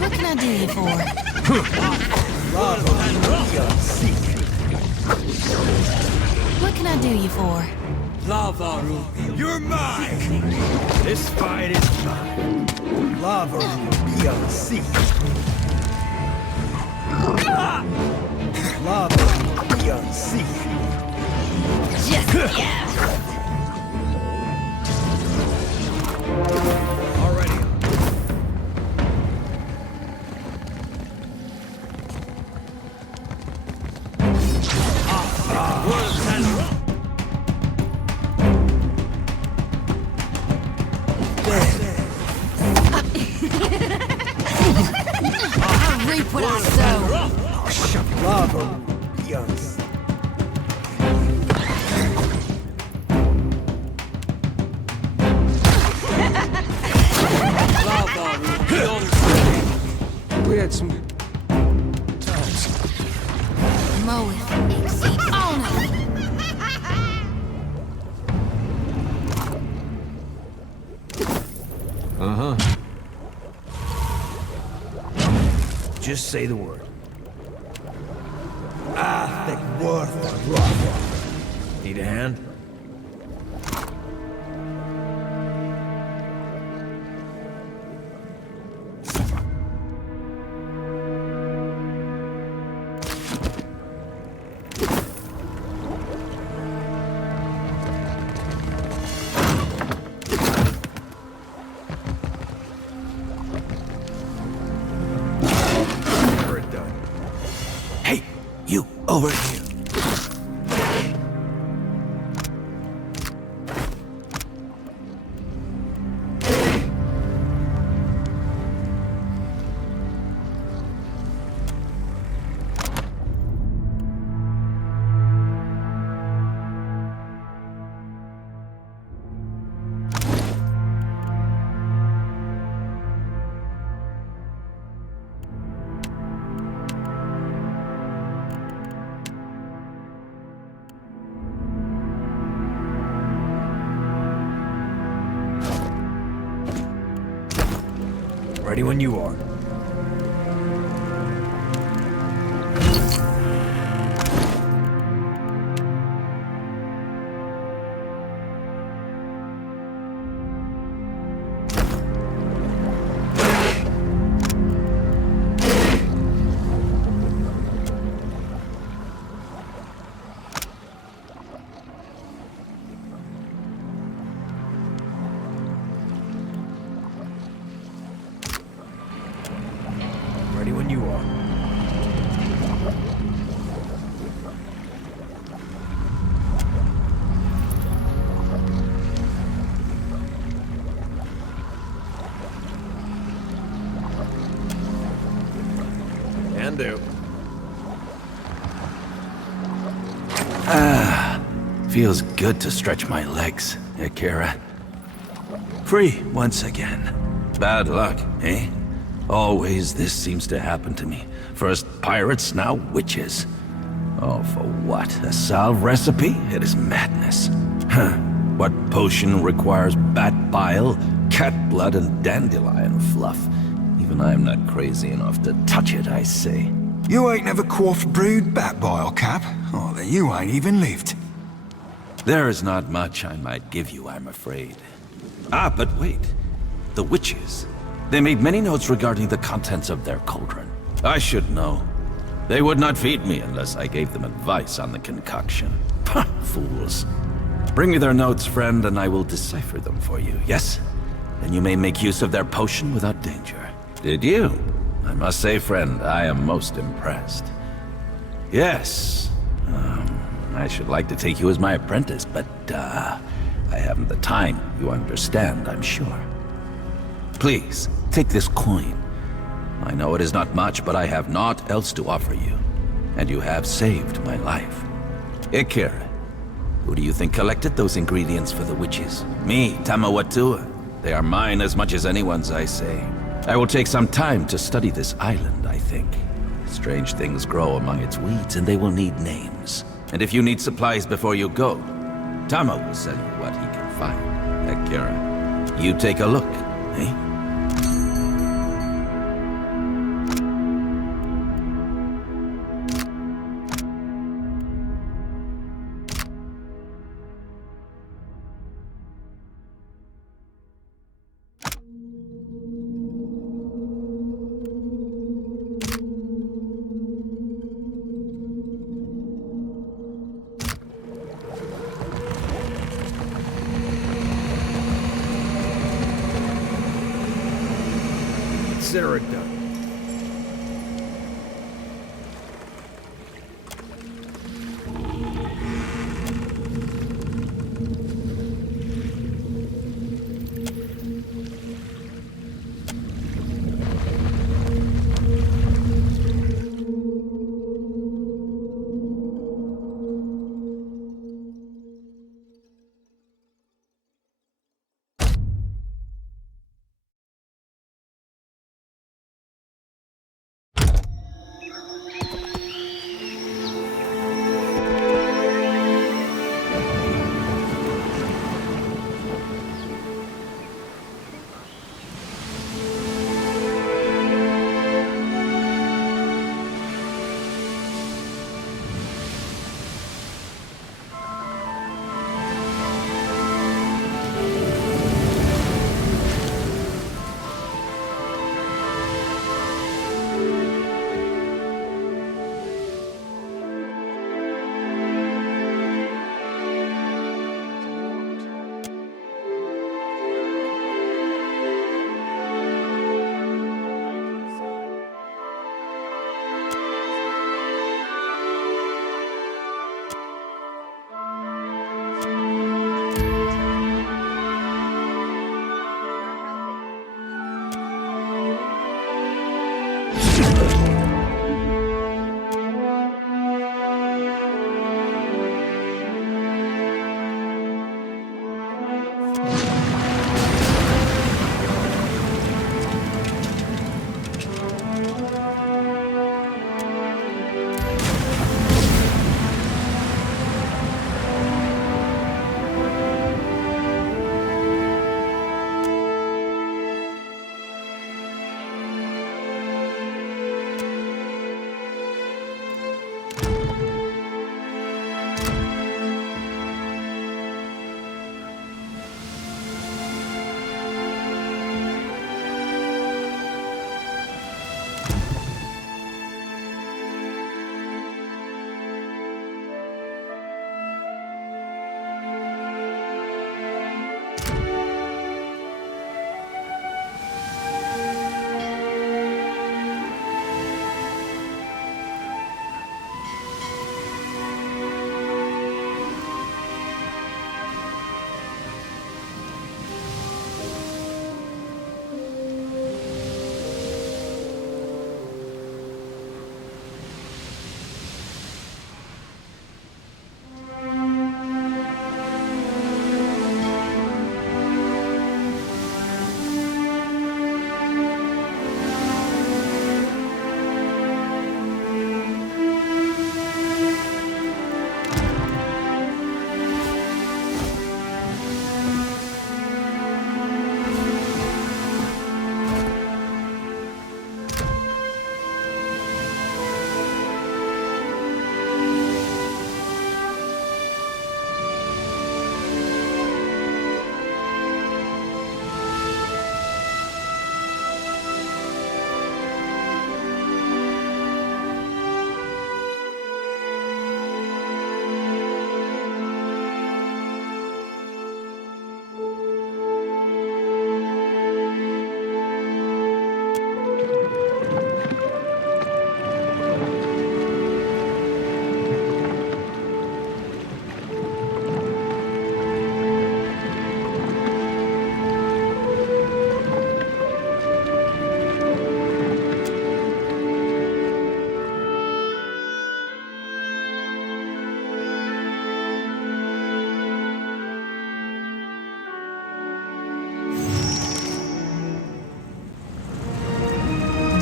What can I do you for? What can I do you for? Lava Ruby, you're mine! This fight is mine. Lava Ruby unseat. Lava Ruby unseat. Just yeah. Already. I reap what I sow. Lava Ruby unseat. We had some times. Moweth exceeds honor. Just say the word. I think worth the rock. Need a hand? Hey, you, over here. Ready when you are. Ready when you are. And do. Feels good to stretch my legs, Akira. Free once again. Bad luck, eh? Always this seems to happen to me. First pirates, now witches. Oh, for what? A salve recipe? It is madness. Huh. What potion requires bat bile, cat blood, and dandelion fluff? Even I'm not crazy enough to touch it, I say. You ain't never quaffed brewed bat bile, Cap? Oh, then you ain't even lived. There is not much I might give you, I'm afraid. Ah, but wait. The witches. They made many notes regarding the contents of their cauldron. I should know. They would not feed me unless I gave them advice on the concoction. Pah, fools. Bring me their notes, friend, and I will decipher them for you, yes? Then you may make use of their potion without danger. Did you? I must say, friend, I am most impressed. Yes. I should like to take you as my apprentice, but, I haven't the time, you understand, I'm sure. Please, take this coin. I know it is not much, but I have naught else to offer you. And you have saved my life. Akira, who do you think collected those ingredients for the witches? Me, Tamawatua. They are mine as much as anyone's, I say. I will take some time to study this island, I think. Strange things grow among its weeds, and they will need names. And if you need supplies before you go, Tama will sell you what he can find. Akira, you take a look. eh? Consider it done.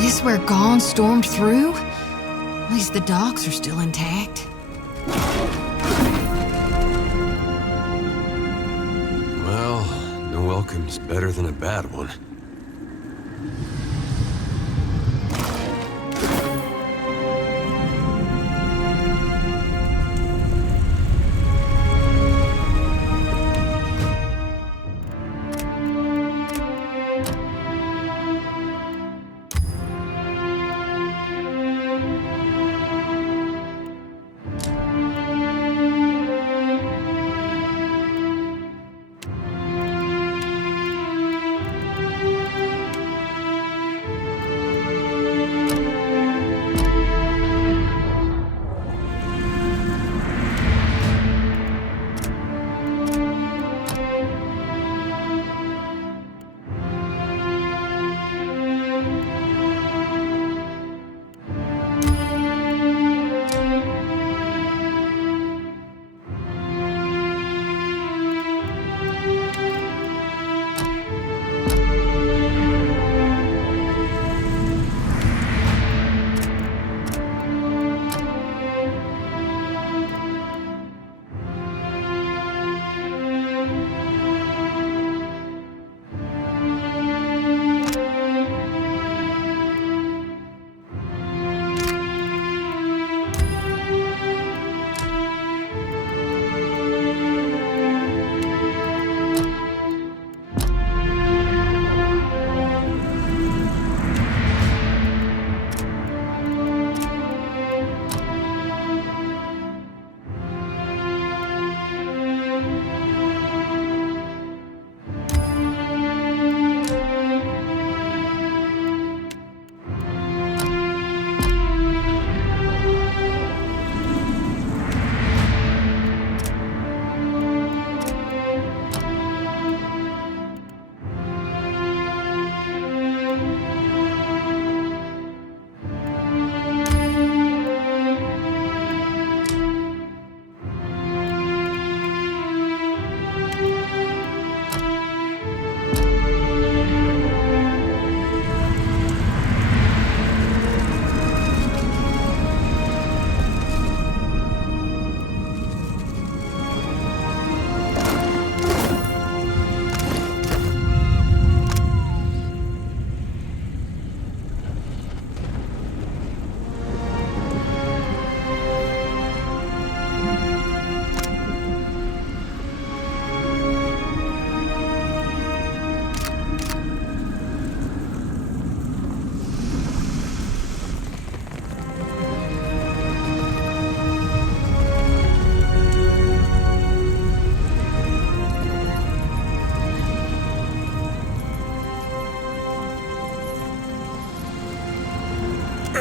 This where Gone stormed through? At least the docks are still intact. Well, no welcome's better than a bad one.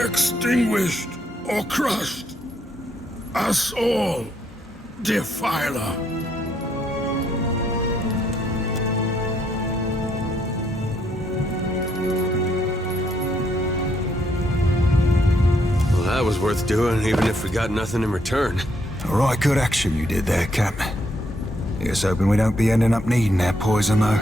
extinguished or crushed. Us all, Defiler. Well, that was worth doing, even if we got nothing in return. All right, good action you did there, Cap. Here's hoping we don't be ending up needing that poison, though.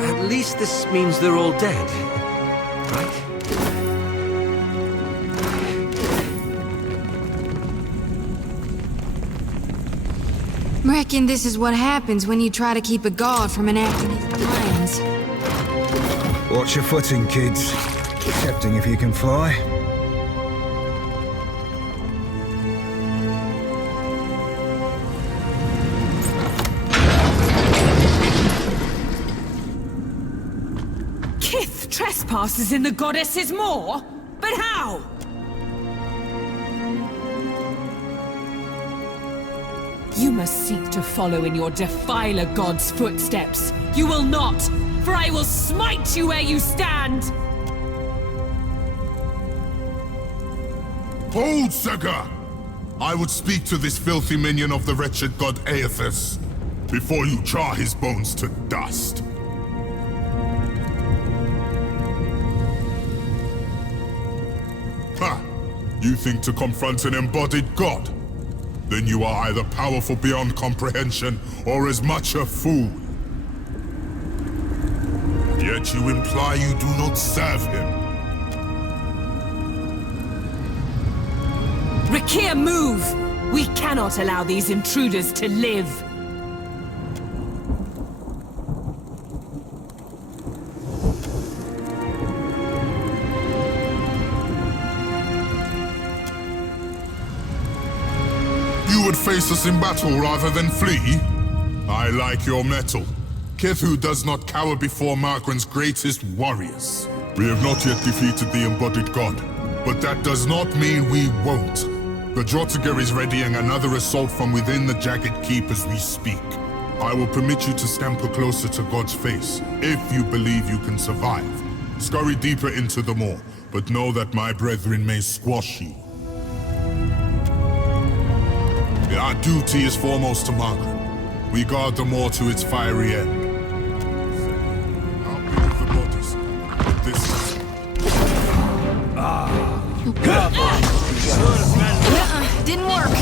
At least this means they're all dead, right? Reckon this is what happens when you try to keep a god from enacting his plans. Watch your footing, kids. Excepting if you can fly. Kith trespasses in the goddess's maw? But how? You must seek to follow in your Defiler god's footsteps. You will not, for I will smite you where you stand! Hold, Sega! I would speak to this filthy minion of the wretched god Aethys before you char his bones to dust. Ha! You think to confront an embodied god? Then you are either powerful beyond comprehension or as much a fool. Yet you imply you do not serve him. Rakir, move! We cannot allow these intruders to live! You would face us in battle rather than flee? I like your mettle. Kethu does not cower before Margren's greatest warriors. We have not yet defeated the embodied god, but that does not mean we won't. The Drotiger is readying another assault from within the Jagged Keep as we speak. I will permit you to scamper closer to God's face, if you believe you can survive. Scurry deeper into the maw, but know that my brethren may squash you. Our duty is foremost to Margren. We guard the maw to its fiery end. I'll be with the bodies, but this is... Didn't work.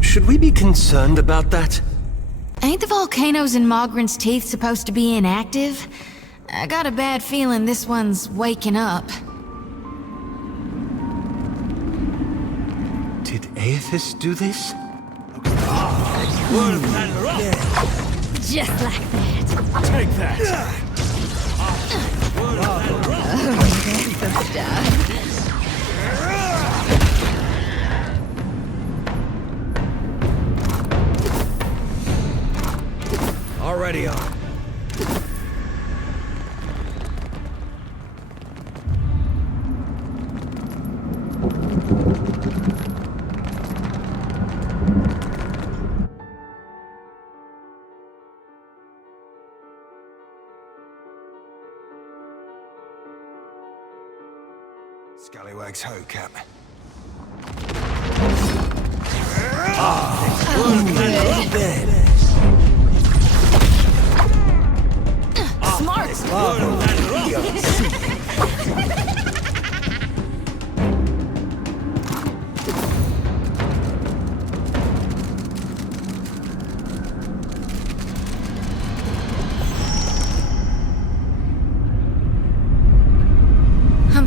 Should we be concerned about that? Ain't the volcanoes in Mogren's Teeth supposed to be inactive? I got a bad feeling this one's waking up. Did Aethys do this? Just like that. Take that! Already on. Scallywags ho, Cap. Smart!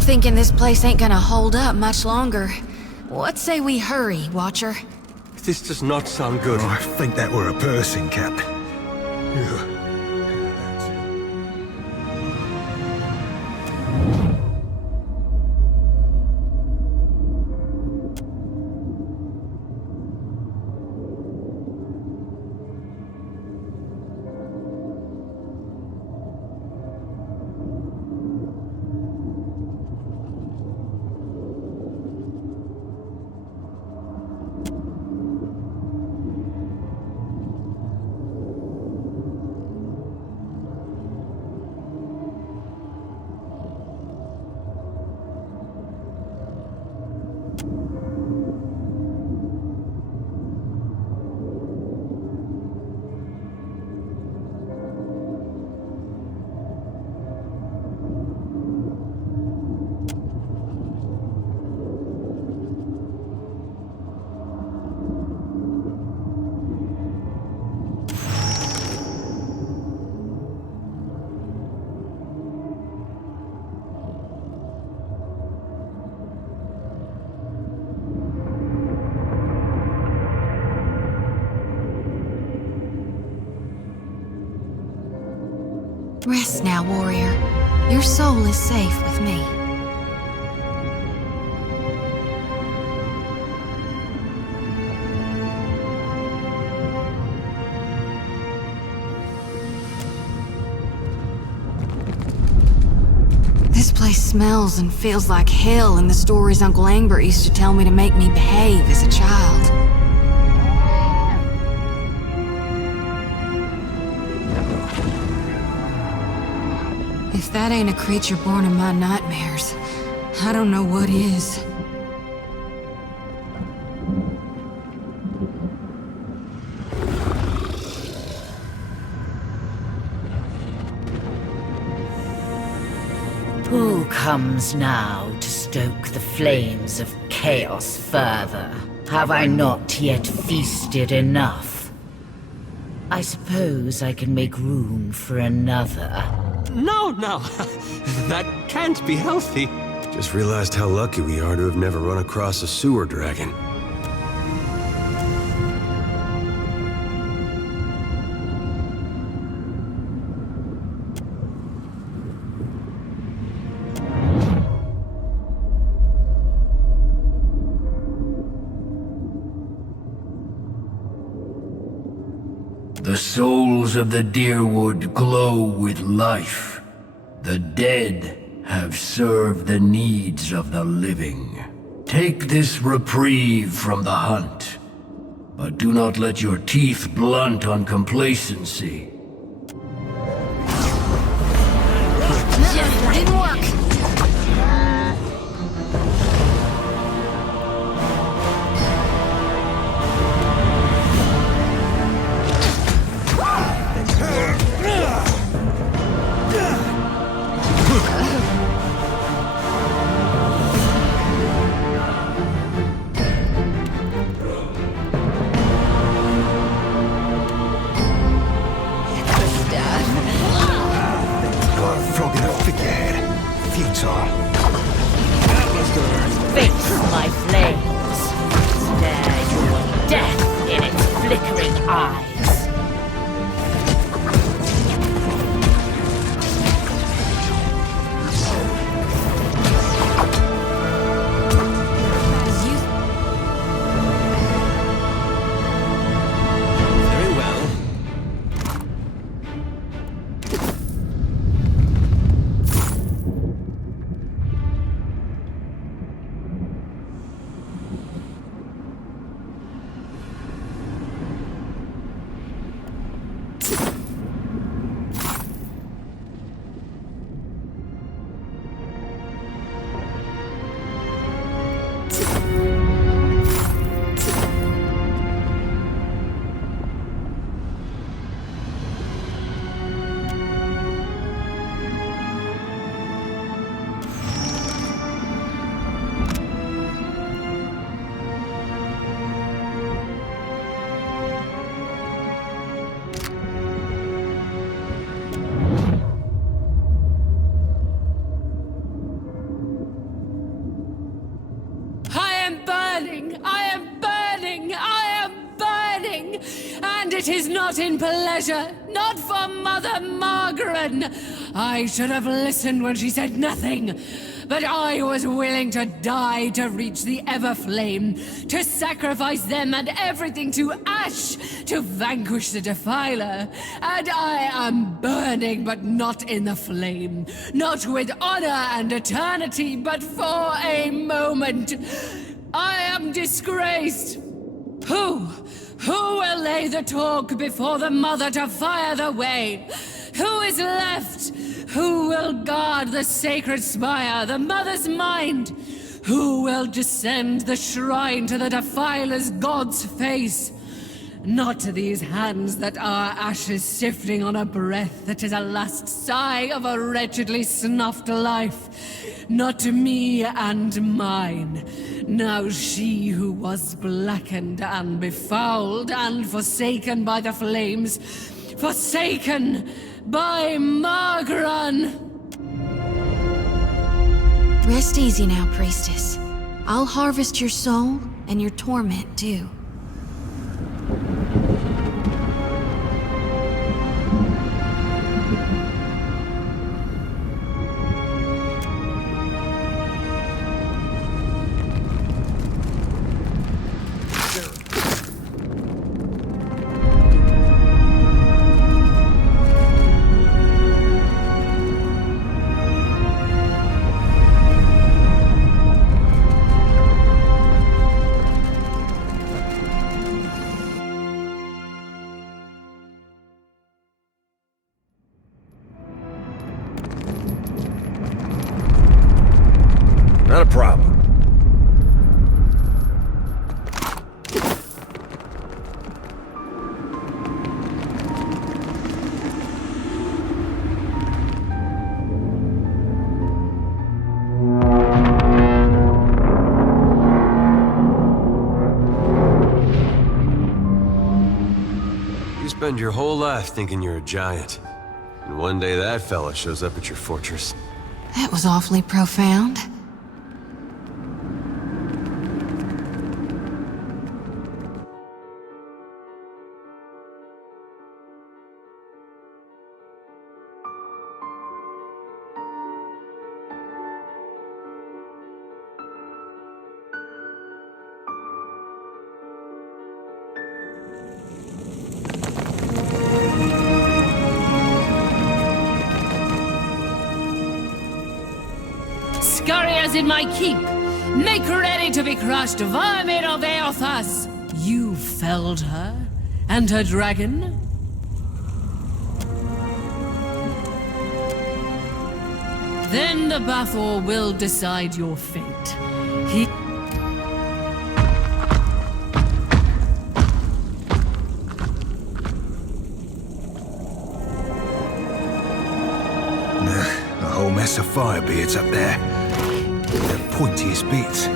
thinking this place ain't gonna hold up much longer. What say we hurry, Watcher? This does not sound good. Oh, I think that were a person, Cap. Yeah. Rest now, warrior. Your soul is safe with me. This place smells and feels like hell in the stories Uncle Angbert used to tell me to make me behave as a child. If that ain't a creature born in my nightmares, I don't know what is. Who comes now to stoke the flames of chaos further? Have I not yet feasted enough? I suppose I can make room for another. No, no. That can't be healthy. Just realized how lucky we are to have never run across a sewer dragon. The souls of the Deerwood glow with life. The dead have served the needs of the living. Take this reprieve from the hunt, but do not let your teeth blunt on complacency. Didn't work. Face my flames. Stare your death in its flickering eyes. Very well. it is not in pleasure, not for Mother Margaret. I should have listened when she said nothing. But I was willing to die to reach the Everflame, to sacrifice them and everything to ash, to vanquish the Defiler. And I am burning, but not in the flame. Not with honor and eternity, but for a moment. I am disgraced. Who will lay the talk before the Mother to fire the way? Who is left? Who will guard the sacred spire, the Mother's mind? Who will descend the shrine to the Defiler's God's face? Not to these hands that are ashes sifting on a breath that is a last sigh of a wretchedly snuffed life. Not to me and mine. Now she who was blackened and befouled and forsaken by the flames, forsaken by Margaret! Rest easy now, priestess. I'll harvest your soul and your torment too. Not a problem. You spend your whole life thinking you're a giant. And one day that fella shows up at your fortress. That was awfully profound. Scurriers in my keep, make ready to be crushed, vermin of Eothas! You felled her, and her dragon? Then the Bathor will decide your fate. He... A whole mess of firebeards up there. The pointiest bits.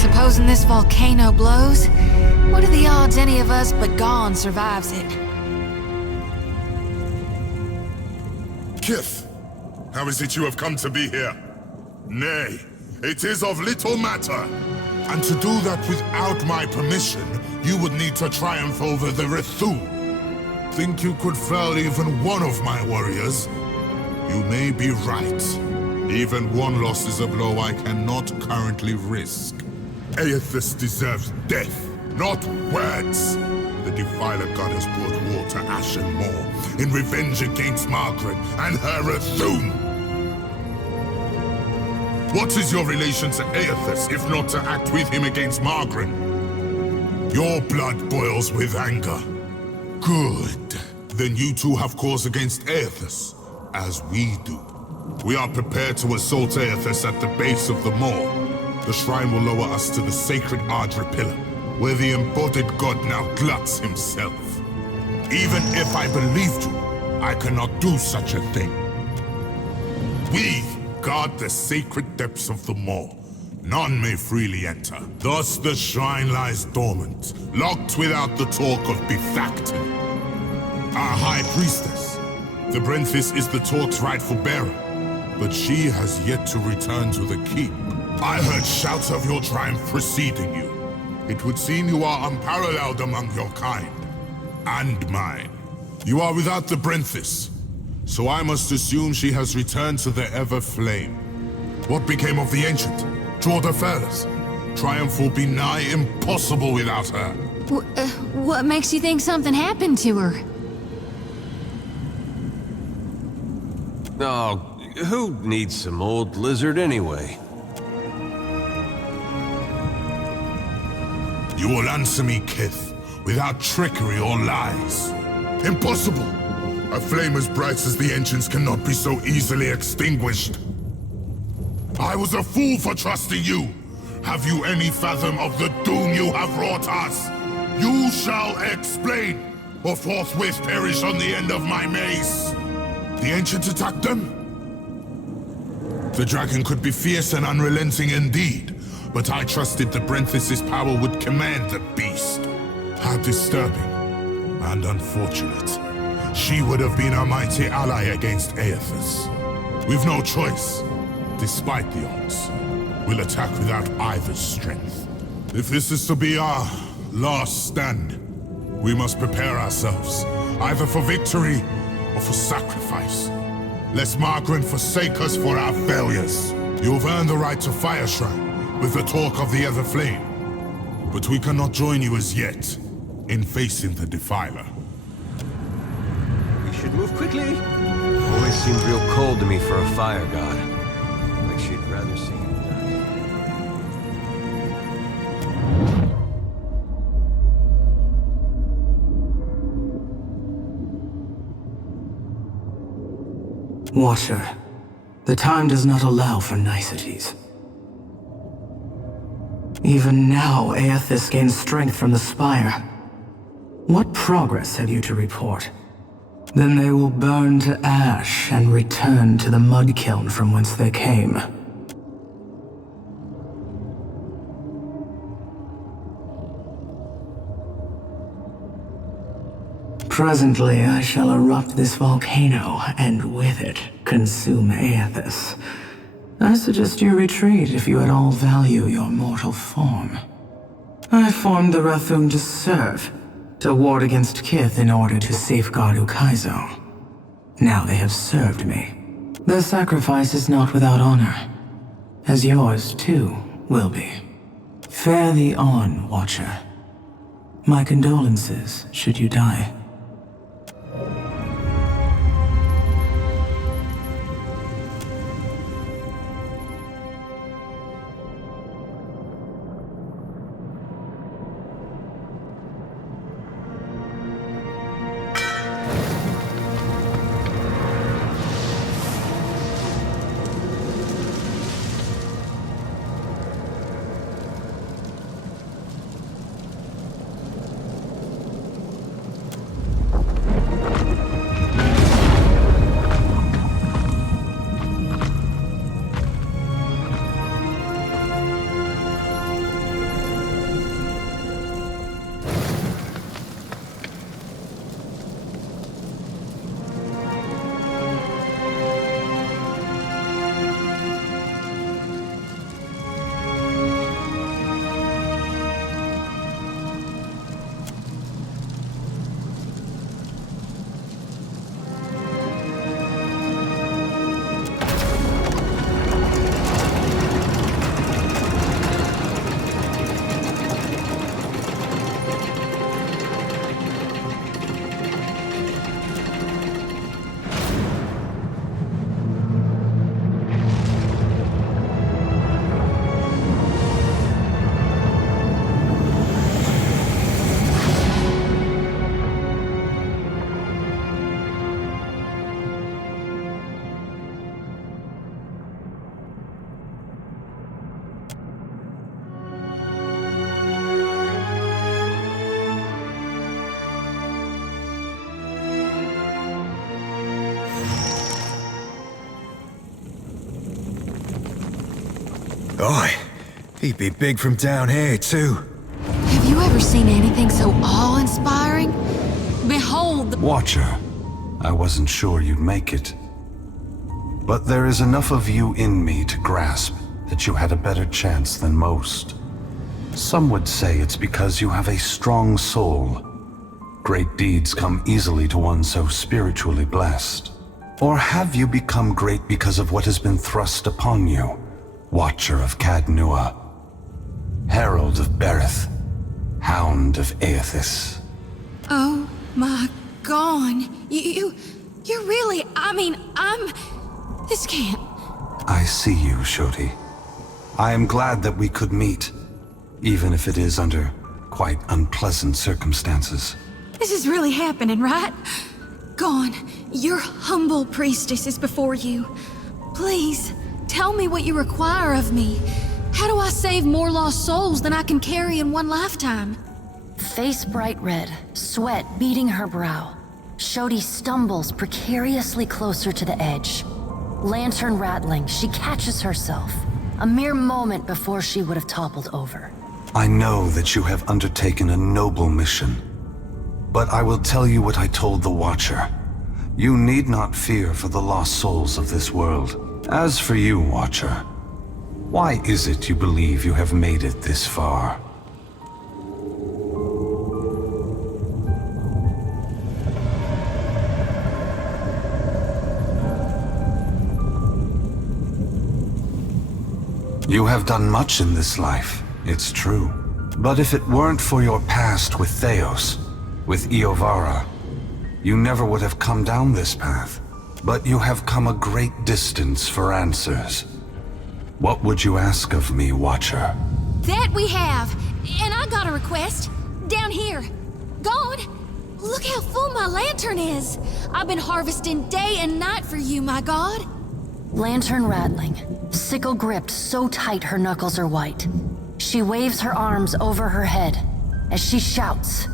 Supposing this volcano blows, what are the odds any of us but Gone survives it? Kith, how is it you have come to be here? Nay, it is of little matter. And to do that without my permission, you would need to triumph over the Rethu. Think you could fell even one of my warriors? You may be right. Even one loss is a blow I cannot currently risk. Aethys deserves death, not words. The Defiler God has brought war to Ashen Moor in revenge against Margaret and her Rethum. What is your relation to Aethys, if not to act with him against Margaret? Your blood boils with anger. Good. Then you two have cause against Aethys, as we do. We are prepared to assault Aethys at the base of the moor. The shrine will lower us to the sacred Ardra pillar, where the embodied god now gluts himself. Even if I believed you, I cannot do such a thing. We guard the sacred depths of the moor. None may freely enter. Thus the shrine lies dormant, locked without the talk of Befacton. Our High Priestess. The Brenthis is the talk's rightful bearer, but she has yet to return to the keep. I heard shouts of your triumph preceding you. It would seem you are unparalleled among your kind. And mine. You are without the Brenthis, so I must assume she has returned to the Everflame. What became of the Ancient? Jorda Fairless? Triumph will be nigh impossible without her. What makes you think something happened to her? Oh, who needs some old lizard anyway? You will answer me, Kith, without trickery or lies. Impossible! A flame as bright as the Ancients cannot be so easily extinguished. I was a fool for trusting you! Have you any fathom of the doom you have wrought us? You shall explain, or forthwith perish on the end of my mace! The Ancients attacked them? The dragon could be fierce and unrelenting indeed, but I trusted the Brenthis' power would command the beast. How disturbing and unfortunate. She would have been a mighty ally against Aethys. We've no choice. Despite the odds, we'll attack without either's strength. If this is to be our last stand, we must prepare ourselves, either for victory or for sacrifice. Lest Margaret forsake us for our failures. You've earned the right to Fire Shrine with the talk of the Everflame. But we cannot join you as yet in facing the Defiler. We should move quickly. Always seemed real cold to me for a fire god. Like she'd rather see him die. Watcher, the time does not allow for niceties. Even now, Aethys gains strength from the spire. What progress have you to report? Then they will burn to ash and return to the mud kiln from whence they came. Presently, I shall erupt this volcano, and with it, consume Aethys. I suggest you retreat if you at all value your mortal form. I formed the Rathum to serve, to ward against Kith in order to safeguard Ukaizo. Now they have served me. Their sacrifice is not without honor, as yours, too, will be. Fare thee on, Watcher. My condolences, should you die. Aye, He'd be big from down here, too. Have you ever seen anything so awe-inspiring? Behold the... Watcher, I wasn't sure you'd make it. But there is enough of you in me to grasp that you had a better chance than most. Some would say it's because you have a strong soul. Great deeds come easily to one so spiritually blessed. Or have you become great because of what has been thrust upon you? Watcher of Cadnua, Herald of Berith, Hound of Aethys. Oh my god. You're really... This can't... I see you, Shodi. I am glad that we could meet, even if it is under quite unpleasant circumstances. This is really happening, right? Gon, your humble priestess is before you. Please, tell me what you require of me. How do I save more lost souls than I can carry in one lifetime? Face bright red, sweat beading her brow. Shodi stumbles precariously closer to the edge. Lantern rattling, she catches herself. A mere moment before she would have toppled over. I know that you have undertaken a noble mission. But I will tell you what I told the Watcher. You need not fear for the lost souls of this world. As for you, Watcher, why is it you believe you have made it this far? You have done much in this life, it's true. But if it weren't for your past with Theos, with Iovara, you never would have come down this path. But you have come a great distance for answers. What would you ask of me, Watcher? That we have. And I got a request. Down here. God, look how full my lantern is. I've been harvesting day and night for you, my god. Lantern rattling, sickle gripped so tight her knuckles are white. She waves her arms over her head as she shouts.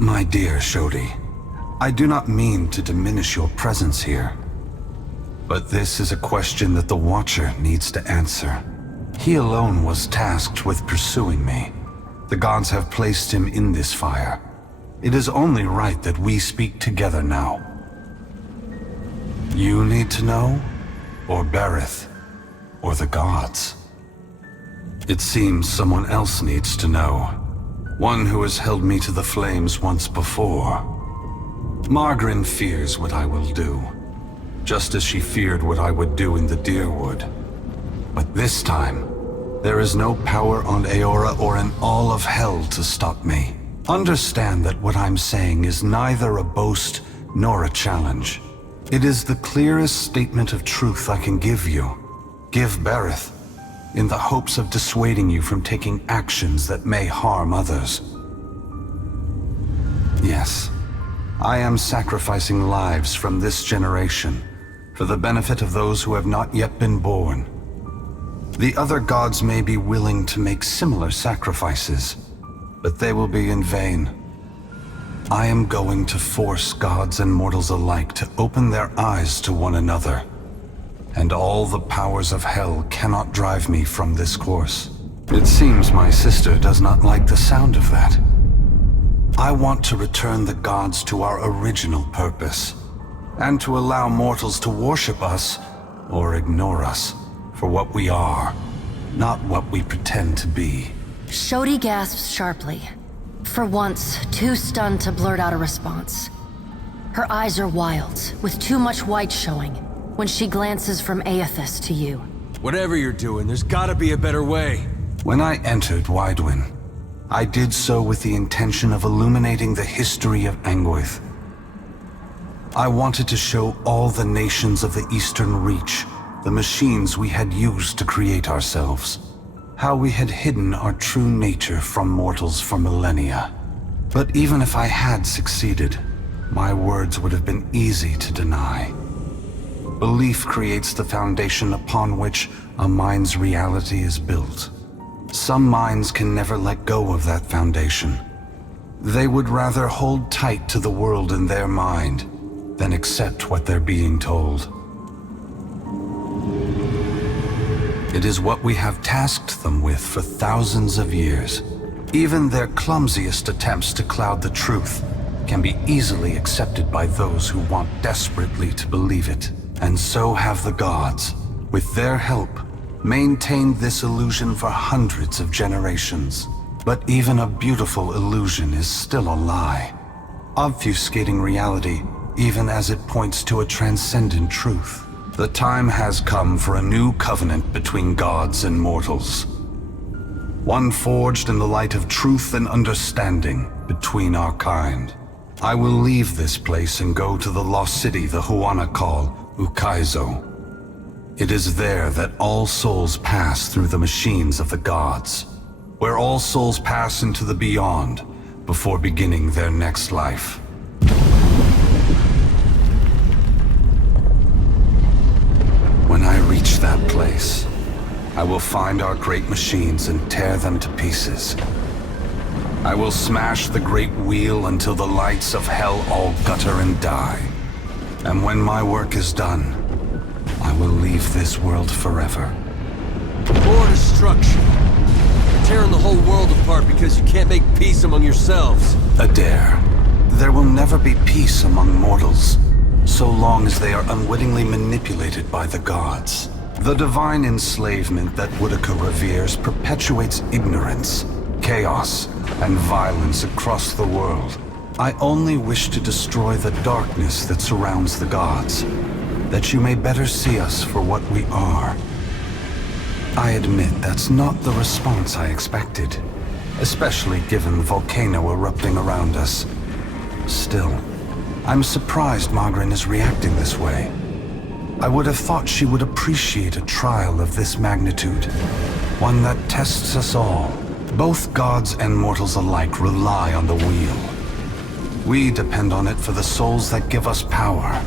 My dear Shodi, I do not mean to diminish your presence here. But this is a question that the Watcher needs to answer. He alone was tasked with pursuing me. The gods have placed him in this fire. It is only right that we speak together now. You need to know? Or Berith? Or the gods? It seems someone else needs to know. One who has held me to the flames once before. Margarin fears what I will do, just as she feared what I would do in the Deerwood. But this time, there is no power on Eora or in all of hell to stop me. Understand that what I'm saying is neither a boast nor a challenge. It is the clearest statement of truth I can give you. Give Berith, in the hopes of dissuading you from taking actions that may harm others. Yes, I am sacrificing lives from this generation for the benefit of those who have not yet been born. The other gods may be willing to make similar sacrifices, but they will be in vain. I am going to force gods and mortals alike to open their eyes to one another. And all the powers of hell cannot drive me from this course. It seems my sister does not like the sound of that. I want to return the gods to our original purpose, and to allow mortals to worship us, or ignore us, for what we are, not what we pretend to be. Shodi gasps sharply. For once, too stunned to blurt out a response. Her eyes are wild, with too much white showing, when she glances from Aethys to you. Whatever you're doing, there's gotta be a better way. When I entered Widewin, I did so with the intention of illuminating the history of Anguith. I wanted to show all the nations of the Eastern Reach the machines we had used to create ourselves. How we had hidden our true nature from mortals for millennia. But even if I had succeeded, my words would have been easy to deny. Belief creates the foundation upon which a mind's reality is built. Some minds can never let go of that foundation. They would rather hold tight to the world in their mind than accept what they're being told. It is what we have tasked them with for thousands of years. Even their clumsiest attempts to cloud the truth can be easily accepted by those who want desperately to believe it. And so have the gods, with their help, maintained this illusion for hundreds of generations. But even a beautiful illusion is still a lie, obfuscating reality even as it points to a transcendent truth. The time has come for a new covenant between gods and mortals. One forged in the light of truth and understanding between our kind. I will leave this place and go to the lost city the Huana call Ukaizo. It is there that all souls pass through the machines of the gods, where all souls pass into the beyond before beginning their next life. When I reach that place, I will find our great machines and tear them to pieces. I will smash the great wheel until the lights of hell all gutter and die. And when my work is done, I will leave this world forever. More destruction. Tearing the whole world apart because you can't make peace among yourselves. Adair, there will never be peace among mortals, so long as they are unwittingly manipulated by the gods. The divine enslavement that Woodica reveres perpetuates ignorance, chaos, and violence across the world. I only wish to destroy the darkness that surrounds the gods, that you may better see us for what we are. I admit that's not the response I expected, especially given the volcano erupting around us. Still, I'm surprised Magrin is reacting this way. I would have thought she would appreciate a trial of this magnitude, one that tests us all. Both gods and mortals alike rely on the wheel. We depend on it for the souls that give us power.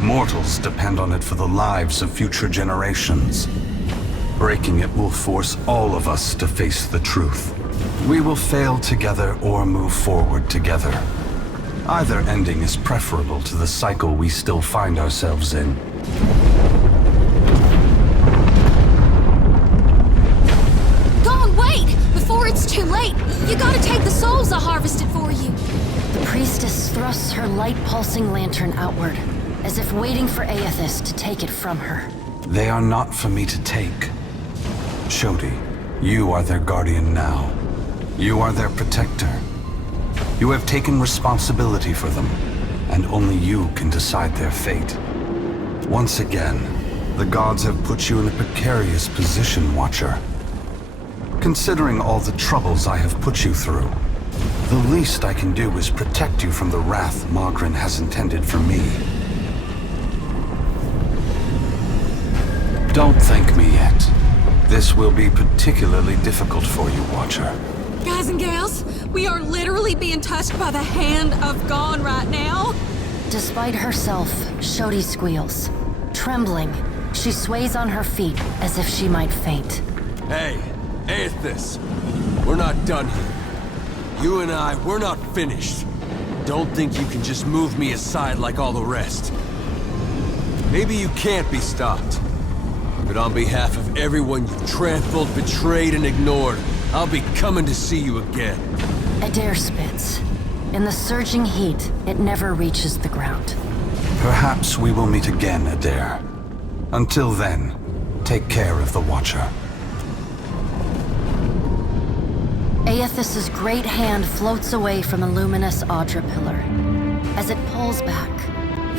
Mortals depend on it for the lives of future generations. Breaking it will force all of us to face the truth. We will fail together or move forward together. Either ending is preferable to the cycle we still find ourselves in. Gone, wait! Before it's too late, you gotta take the souls I harvested for you. The priestess thrusts her light-pulsing lantern outward, as if waiting for Aethys to take it from her. They are not for me to take. Shodi, you are their guardian now. You are their protector. You have taken responsibility for them, and only you can decide their fate. Once again, the gods have put you in a precarious position, Watcher. Considering all the troubles I have put you through, the least I can do is protect you from the wrath Magrin has intended for me. Don't thank me yet. This will be particularly difficult for you, Watcher. Guys and gals, we are literally being touched by the hand of God right now. Despite herself, Shodi squeals. Trembling, she sways on her feet as if she might faint. Hey, Aethys, we're not done here. You and I, we're not finished. Don't think you can just move me aside like all the rest. Maybe you can't be stopped. But on behalf of everyone you've trampled, betrayed, and ignored, I'll be coming to see you again. Adair spits. In the surging heat, it never reaches the ground. Perhaps we will meet again, Adair. Until then, take care of the Watcher. Aethys' great hand floats away from the luminous Audra pillar. As it pulls back,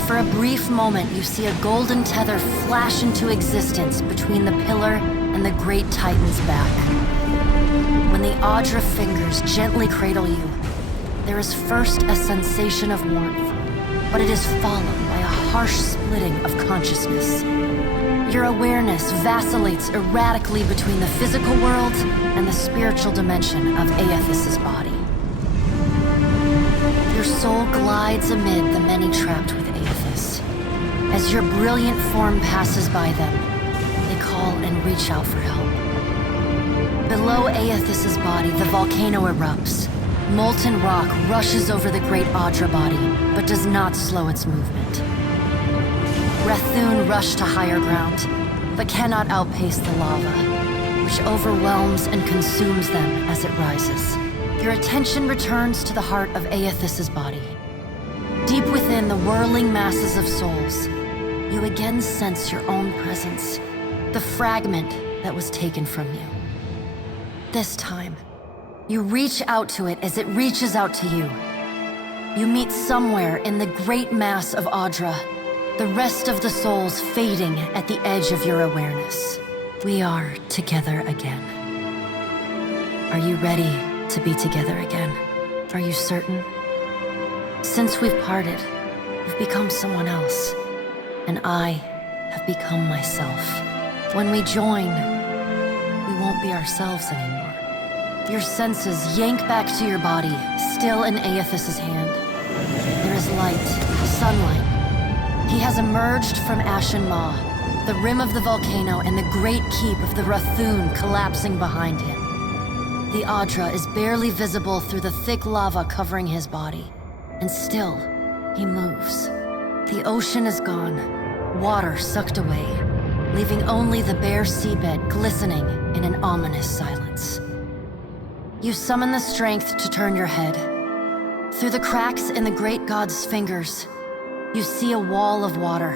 for a brief moment you see a golden tether flash into existence between the pillar and the great Titan's back. When the Audra fingers gently cradle you, there is first a sensation of warmth, but it is followed by a harsh splitting of consciousness. Your awareness vacillates erratically between the physical world and the spiritual dimension of Aethys' body. Your soul glides amid the many trapped with Aethys. As your brilliant form passes by them, they call and reach out for help. Below Aethys' body, the volcano erupts. Molten rock rushes over the great Audra body, but does not slow its movement. Rathun rush to higher ground. but cannot outpace the lava, which overwhelms and consumes them as it rises. Your attention returns to the heart of Aethys's body. Deep within the whirling masses of souls, you again sense your own presence, the fragment that was taken from you. This time, you reach out to it as it reaches out to you. You meet somewhere in the great mass of Audra, the rest of the souls fading at the edge of your awareness. We are together again. Are you ready to be together again? Are you certain? Since we've parted, you've become someone else, and I have become myself. When we join, we won't be ourselves anymore. Your senses yank back to your body, still in Aethys's hand. There is light, sunlight. He has emerged from Ashen Maw, the rim of the volcano and the great keep of the Rathun collapsing behind him. The Audra is barely visible through the thick lava covering his body, and still, he moves. The ocean is gone, water sucked away, leaving only the bare seabed glistening in an ominous silence. You summon the strength to turn your head. Through the cracks in the great god's fingers, you see a wall of water,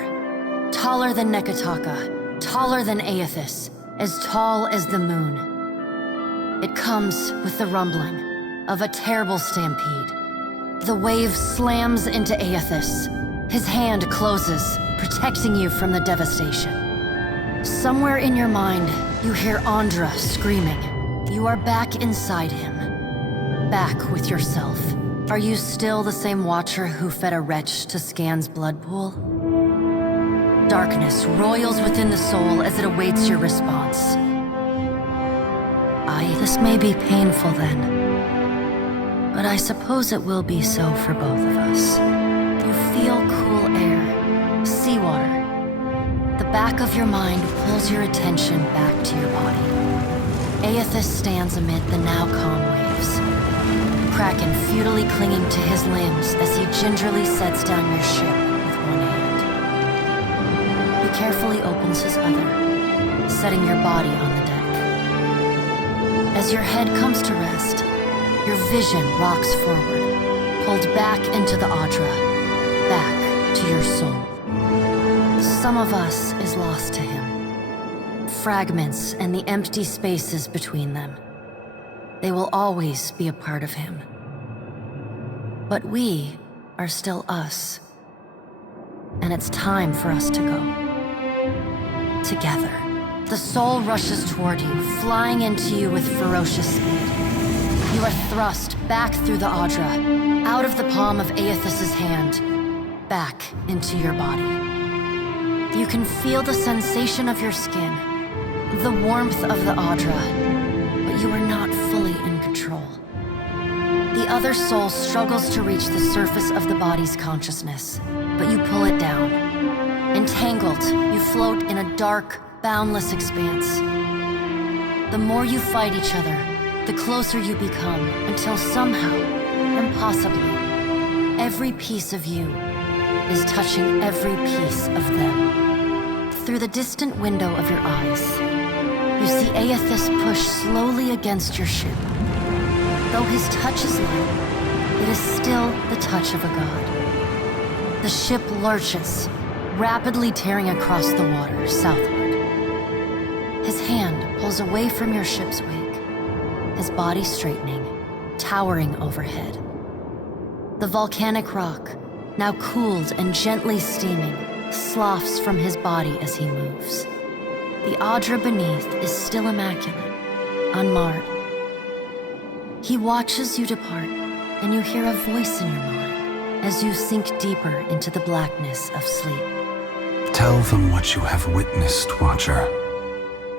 taller than Nekataka, taller than Aethys, as tall as the moon. It comes with the rumbling of a terrible stampede. The wave slams into Aethys. His hand closes, protecting you from the devastation. Somewhere in your mind, you hear Andra screaming. You are back inside him. Back with yourself. Are you still the same watcher who fed a wretch to Scan's blood pool? Darkness roils within the soul as it awaits your response. This may be painful then, but I suppose it will be so for both of us. You feel cool air, seawater. The back of your mind pulls your attention back to your body. Aethys stands amid the now calm waves, Kraken futilely clinging to his limbs as he gingerly sets down your ship with one hand. He carefully opens his other, setting your body on the deck. As your head comes to rest, your vision rocks forward, pulled back into the Audra, back to your soul. Some of us is lost to him. Fragments and the empty spaces between them. They will always be a part of him. But we are still us. And it's time for us to go. Together. The soul rushes toward you, flying into you with ferocious speed. You are thrust back through the Audra, out of the palm of Aethys's hand, back into your body. You can feel the sensation of your skin, the warmth of the Audra, but you are not fully in control. The other soul struggles to reach the surface of the body's consciousness, but you pull it down. Entangled, you float in a dark, boundless expanse. The more you fight each other, the closer you become, until somehow, impossibly, every piece of you is touching every piece of them. Through the distant window of your eyes, you see Aethys push slowly against your ship. Though his touch is light, it is still the touch of a god. The ship lurches, rapidly tearing across the water southward. His hand pulls away from your ship's wake, his body straightening, towering overhead. The volcanic rock, now cooled and gently steaming, sloughs from his body as he moves. The Audra beneath is still immaculate, unmarred. He watches you depart, and you hear a voice in your mind as you sink deeper into the blackness of sleep. Tell them what you have witnessed, Watcher.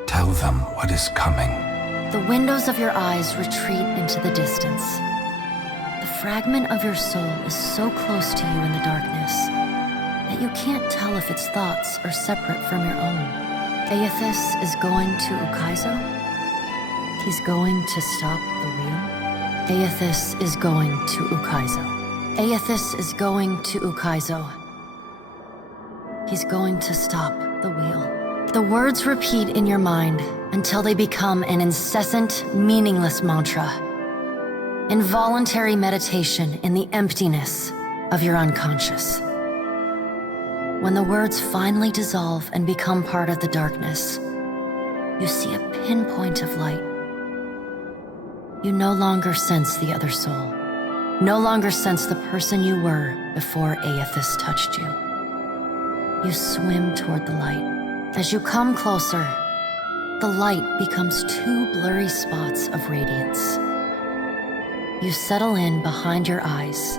Tell them what is coming. The windows of your eyes retreat into the distance. The fragment of your soul is so close to you in the darkness that you can't tell if its thoughts are separate from your own. Aethys is going to Ukaizo? He's going to stop the wheel? Aethys is going to Ukaizo. Aethys is going to Ukaizo. He's going to stop the wheel. The words repeat in your mind until they become an incessant, meaningless mantra. Involuntary meditation in the emptiness of your unconscious. When the words finally dissolve and become part of the darkness, you see a pinpoint of light. You no longer sense the other soul. No longer sense the person you were before Aethys touched you. You swim toward the light. As you come closer, the light becomes two blurry spots of radiance. You settle in behind your eyes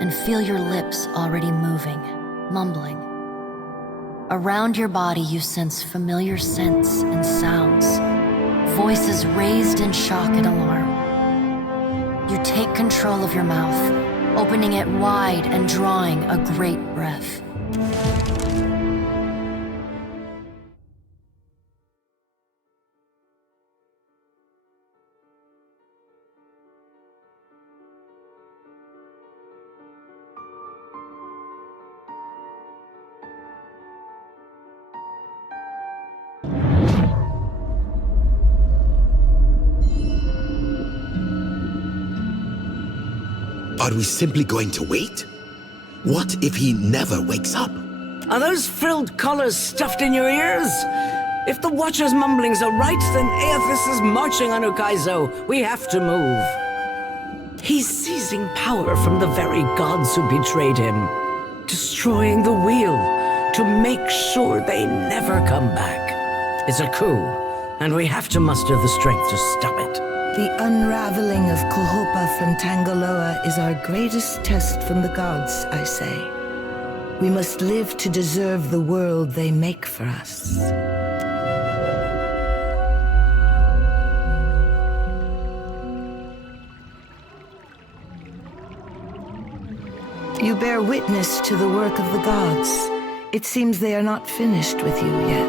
and feel your lips already moving, mumbling. Around your body you sense familiar scents and sounds, voices raised in shock and alarm. You take control of your mouth, opening it wide and drawing a great breath. Are we simply going to wait? What if he never wakes up? Are those frilled collars stuffed in your ears? If the Watcher's mumblings are right, then Aethys is marching on Ukaizo. We have to move. He's seizing power from the very gods who betrayed him, destroying the wheel to make sure they never come back. It's a coup, and we have to muster the strength to stop it. The unraveling of Kohopa from Tangaloa is our greatest test from the gods, I say. We must live to deserve the world they make for us. You bear witness to the work of the gods. It seems they are not finished with you yet.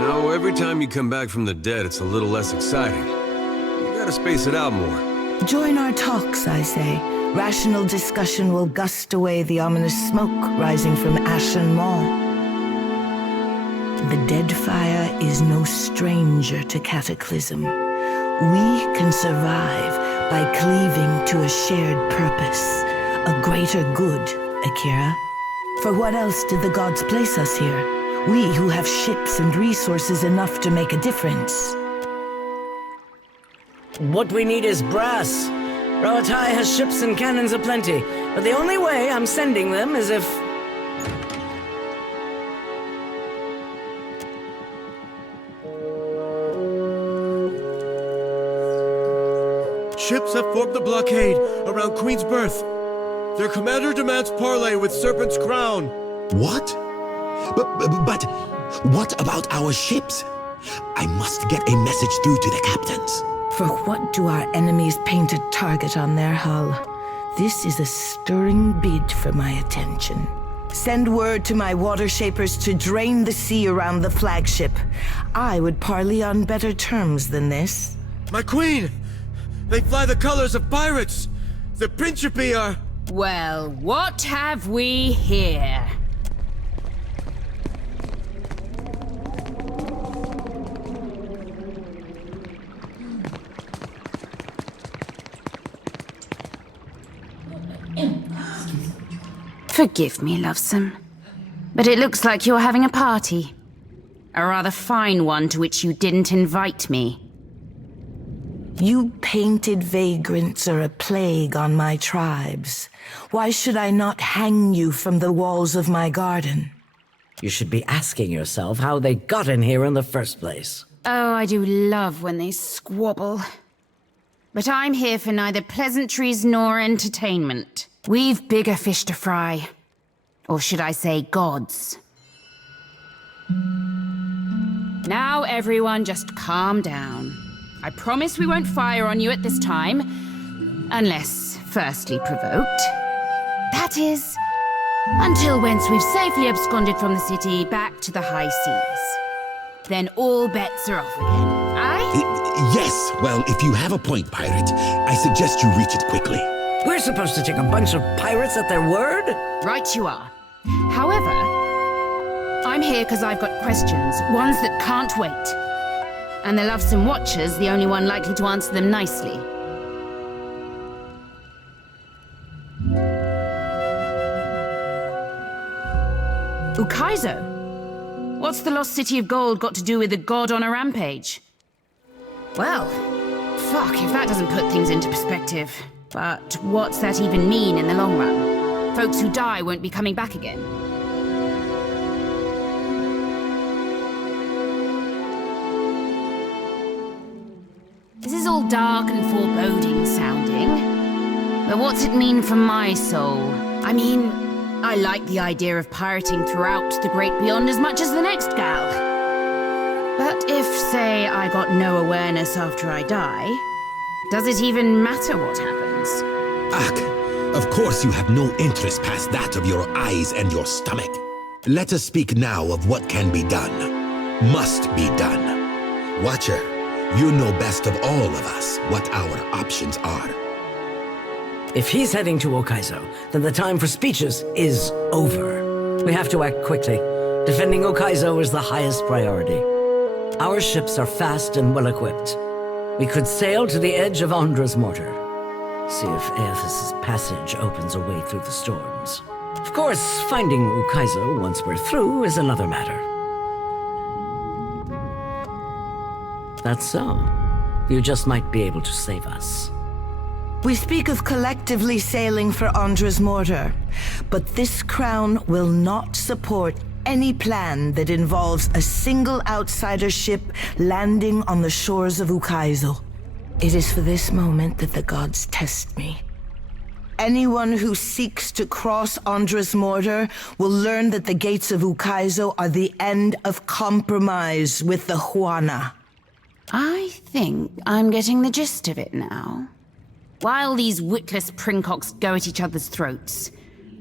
No, every time you come back from the dead, it's a little less exciting. You gotta space it out more. Join our talks, I say. Rational discussion will gust away the ominous smoke rising from Ashen Mall. The Deadfire is no stranger to cataclysm. We can survive by cleaving to a shared purpose, a greater good, Akira. For what else did the gods place us here? We who have ships and resources enough to make a difference. What we need is brass. Rawatai has ships and cannons aplenty, but the only way I'm sending them is if... Ships have formed the blockade around Queen's Berth. Their commander demands parley with Serpent's Crown. What? But what about our ships? I must get a message through to the captains. For what do our enemies paint a target on their hull? This is a stirring bid for my attention. Send word to my water shapers to drain the sea around the flagship. I would parley on better terms than this. My queen! They fly the colors of pirates! The Principi are... Well, what have we here? Forgive me, lovesome, but it looks like you're having a party. A rather fine one to which you didn't invite me. You painted vagrants are a plague on my tribes. Why should I not hang you from the walls of my garden? You should be asking yourself how they got in here in the first place. Oh, I do love when they squabble. But I'm here for neither pleasantries nor entertainment. We've bigger fish to fry. Or should I say gods? Now everyone just calm down. I promise we won't fire on you at this time. Unless firstly provoked. That is, until once we've safely absconded from the city back to the high seas. Then all bets are off again, aye? Yes, well, if you have a point, pirate, I suggest you reach it quickly. We're supposed to take a bunch of pirates at their word? Right you are. However, I'm here because I've got questions, ones that can't wait. And the Lovesome Watcher's the only one likely to answer them nicely. Ukaizo? What's the Lost City of Gold got to do with a god on a rampage? Well, fuck if that doesn't put things into perspective. But what's that even mean in the long run? Folks who die won't be coming back again. This is all dark and foreboding sounding. But what's it mean for my soul? I mean, I like the idea of pirating throughout the Great Beyond as much as the next gal. But if, say, I got no awareness after I die, does it even matter what happens? Ak, of course you have no interest past that of your eyes and your stomach. Let us speak now of what can be done. Must be done. Watcher, you know best of all of us what our options are. If he's heading to Ukaizo, then the time for speeches is over. We have to act quickly. Defending Ukaizo is the highest priority. Our ships are fast and well-equipped. We could sail to the edge of Andra's mortar. See if Aethys' passage opens a way through the storms. Of course, finding Ukaizo once we're through is another matter. That's so. You just might be able to save us. We speak of collectively sailing for Andra's mortar, but this crown will not support any plan that involves a single outsider ship landing on the shores of Ukaizo. It is for this moment that the gods test me. Anyone who seeks to cross Andra's mortar will learn that the gates of Ukaizo are the end of compromise with the Huana. I think I'm getting the gist of it now. While these witless princocks go at each other's throats,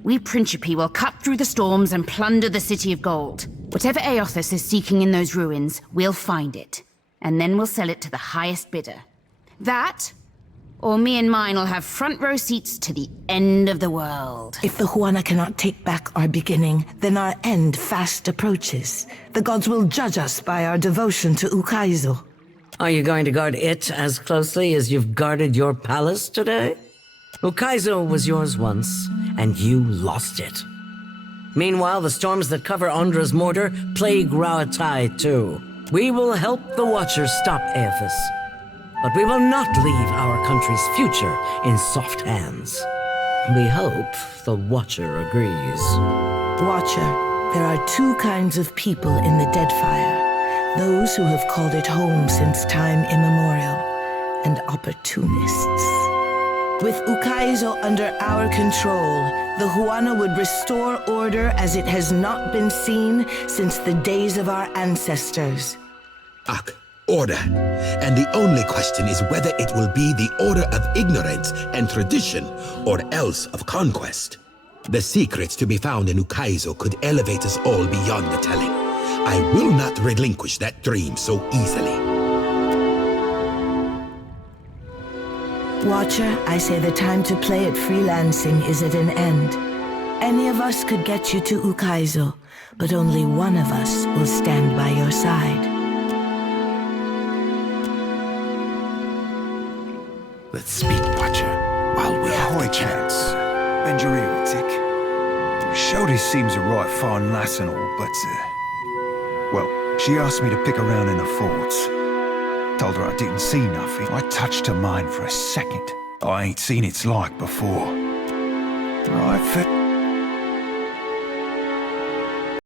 we Principi will cut through the storms and plunder the City of Gold. Whatever Aethys is seeking in those ruins, we'll find it. And then we'll sell it to the highest bidder. That, or me and mine will have front row seats to the end of the world. If the Huana cannot take back our beginning, then our end fast approaches. The gods will judge us by our devotion to Ukaizo. Are you going to guard it as closely as you've guarded your palace today? Ukaizo was yours once, and you lost it. Meanwhile, the storms that cover Andra's mortar plague Rauatai too. We will help the Watchers stop Aethys, but we will not leave our country's future in soft hands. We hope the Watcher agrees. Watcher, there are two kinds of people in the Deadfire. Those who have called it home since time immemorial, and opportunists. With Ukaizo under our control, the Huana would restore order as it has not been seen since the days of our ancestors. Ak, order. And the only question is whether it will be the order of ignorance and tradition, or else of conquest. The secrets to be found in Ukaizo could elevate us all beyond the telling. I will not relinquish that dream so easily. Watcher, I say the time to play at freelancing is at an end. Any of us could get you to Ukaizo, but only one of us will stand by your side. Let's speak, Watcher, while we have the chance. Bend your ear, Tick. Shody seems a right fine lass and all, but, well, she asked me to pick around in the forts. Told her I didn't see nothing. I touched her mind for a second. I ain't seen its like before. Right for